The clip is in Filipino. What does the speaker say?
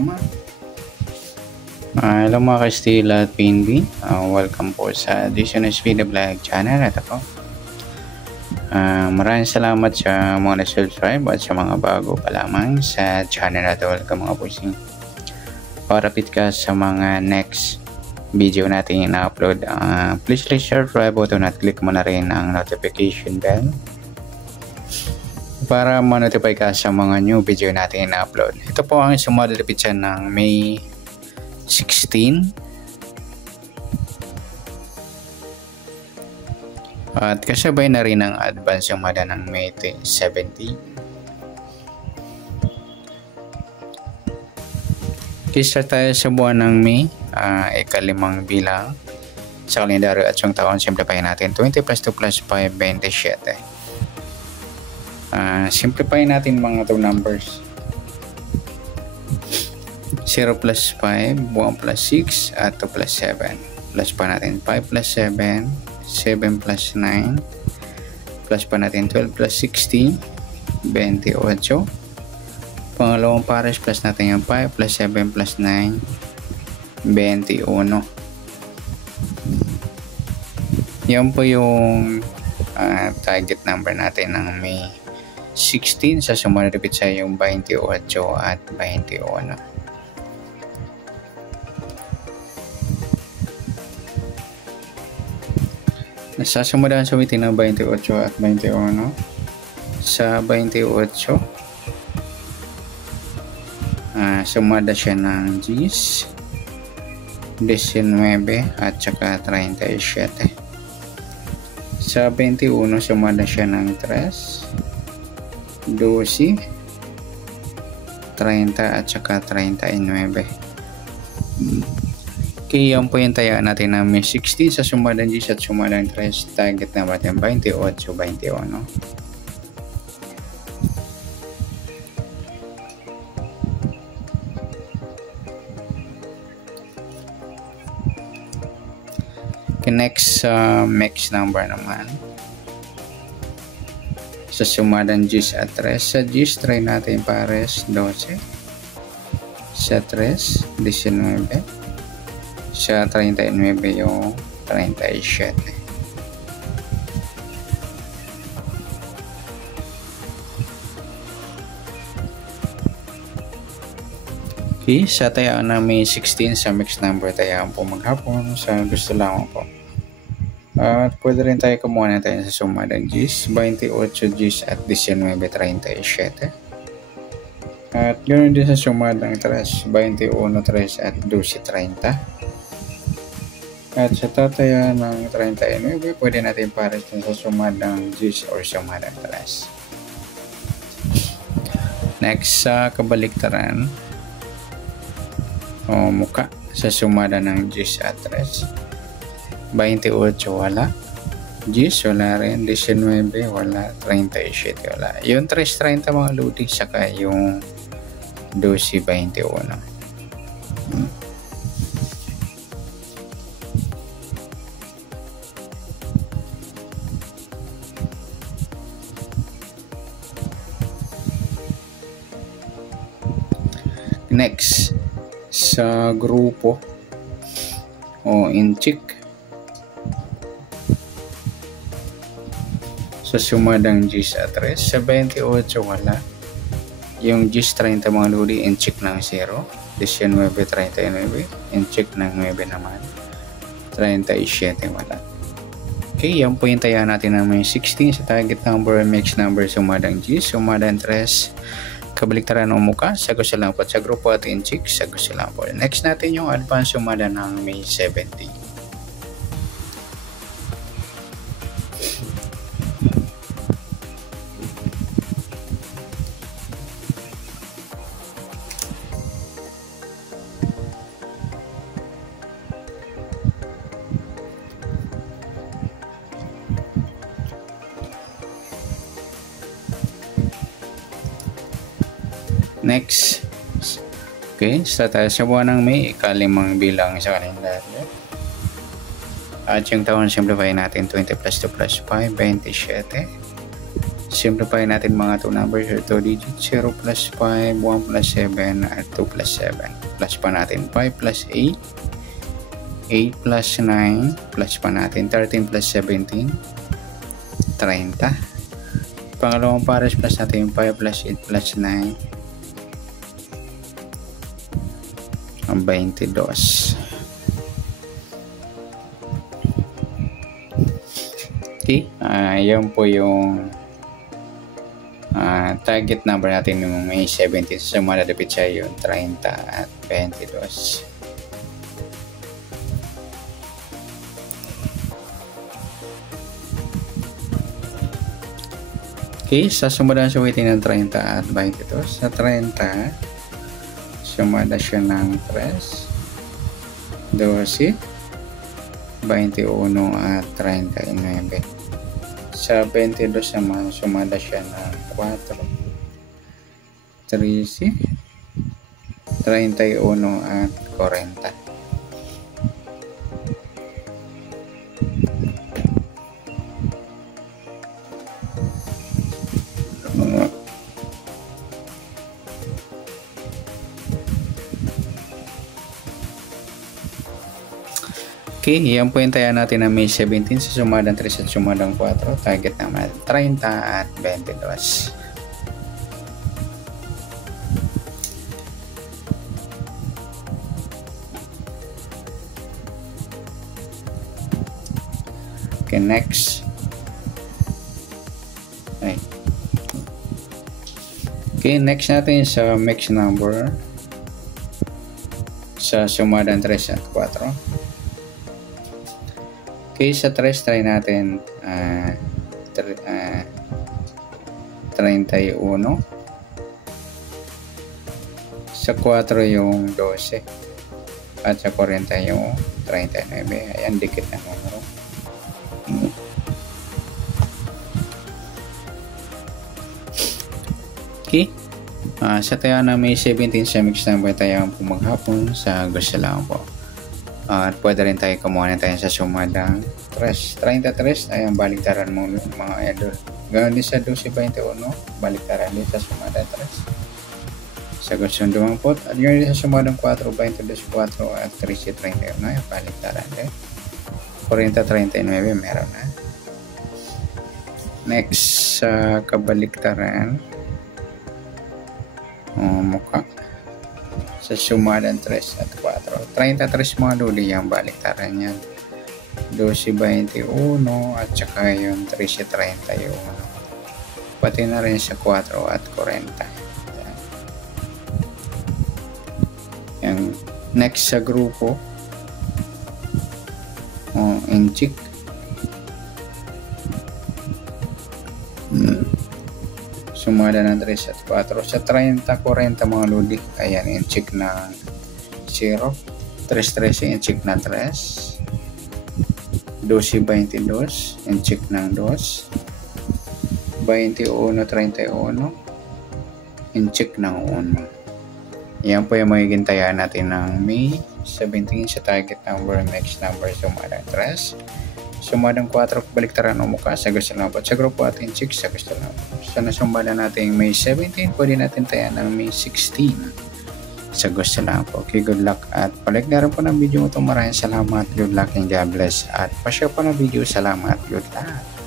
come on. Hello mga ka-Stila at PNB. Welcome po sa Dishonest Video Vlog channel. Ito po. Maraming salamat sa mga na-subscribe at sa mga bago pa lamang sa channel na ito. Welcome mga pusing. Para ka sa mga next video natin na-upload. Please like, share, subscribe button at click mo na rin ang notification bell para ma-notify ka sa mga new video natin na-upload. Ito po ang sumadalapit siya ng May 16 at kasabay na rin ang advance sumada ng May 17. Kisa tayo sa buwan ng May, ikalimang bilang sa kalendaryo at yung taon. Simplify natin 20 plus 2 plus 5, 27. Simplify natin mga 2 numbers. 0 plus 5, 1 plus 6, at 2 plus 7. Plus pa natin 5 plus 7, 7 plus 9, plus pa natin 12 plus 16, 28. Pangalawang pares plus natin yung 5 plus 7 plus 9, 21. Yan po yung target number natin ng May 16 sa sumunod sa yung 28 at 21. Nasasumudan sa ulitin ng 28 at 21. Sa 28, sumada siya ng 10, 19 at saka 37. Sa 21, sumada siya ng 3, 12, 30 at saka 39. Okay, yan po yung taya natin na May 16 sa sumadang 10 at sumadang 3. Target na natin 28, 21. Okay, next mix number naman. Sa sumadang 10 at 3. Sa 10, try natin pares 12. Sa 3, 19. Sa 39 yung 37. Okay, sa tayaan na May 16 sa mixed number tayaan po maghapon sa gusto lamang po. At pwede rin tayo kumuha na tayo sa sumadang 10, 28, 10 at 19, 37. At ganoon din sa sumadang 3, 21, 3 at 12, 30. At sa tataya ng 39, pwede natin pares sa sumadang 10 or sumadang 3. Next, sa kabaliktaran o muka sa sumada ng 10 at 3. 28 wala, 10 wala rin, 19 wala, 37 wala. Yung 3.30 mga loading saka yung 12.21. Next, sa grupo o inchik sa sumadang 10 at 3. Sa 28 wala, yung 10.30 mga luli inchik ng 0, 19.39 inchik ng 9 naman, 37 wala. Okay, yan po yung taya natin ng may 16 sa target number, mix number, sumadang 10, sumadang 3, kabaliktaran ng muka, sagot sa lang po sa grupo at inchik, sagot sa lang po. Next natin yung advance sumada ng May 17. Next, okay, start tayo sa buwan ng May, ikalimang bilang sa kalendaryo. At yung taon, simplify natin 20 plus 2 plus 5, 27. Simplify natin mga 2 numbers or 2 digits. 0 plus 5, 1 plus 7, at 2 plus 7. Plus pa natin 5 plus 8, 8 plus 9, plus pa natin 13 plus 17, 30. Pangalawang pares plus natin 5 plus 8 plus 9, ang 22. Okay, yan po yung target number natin yung May 17. So malalapit siya yung 30 at 22. Okay, sa sumada siya waiting ng 30 at 22. Sa 30, sumada siya ng 3, 12, 21 at 39. Sa 22 naman, sumada siya ng 4, 13, 31 at 40. Okay, yan po yung taya natin na May 17 sa sumadang 3 at sumadang 4. Target naman 30 at 22. Okay, next. Okay, next natin sa mix number sa sumadang 3 at 4. Okay, sa 3 try natin 31. Sa 4 yung 12. At sa 40 yung 39. Ayan, dikit na numero. Okay. Sa tayo na May 17 sa mix number tayo po maghapon sa gusto lang po. At pwede rin tayo kumuha na tayo sa sumadang 33 ay ang baliktaran mo mga idol. Ganoon din sa 12.21, baliktaran din sa sumadang 3. Sa gustong dumampot, at yun din sa sumadang 4.22.4 at 13.31 ay baliktaran din. 40.39 meron na. Next sa kabaliktaran, mukha. Sa sumadang 3 at 4. 33 mga luli yung baliktaran yan. 12.21 at saka yung 13.31. Pati na rin sa 4 at 40. Yan. Next sa grupo, inchik. Sumada ng 3 at 4. Sa 30-40 mga lodi, ayan, in-check na 0. 3-13, in-check na 3. 12-22, in-check ng 2. 21-31, in-check ng 1. Yan po yung magiging taya natin ng May 17 sa target number, next number, sumadang 3. Sumadang 4, baliktaran o mukha sa gusto lang po. Sa grupo atin 6 sa gusto lang po. Sa nasumada natin May 17, pwede natin taya ng May 16 sa gusto lang po. Okay, good luck at palik na rin po ng video ito. Maraming salamat, good luck and God bless. At pa-share po ng video. Salamat, good luck.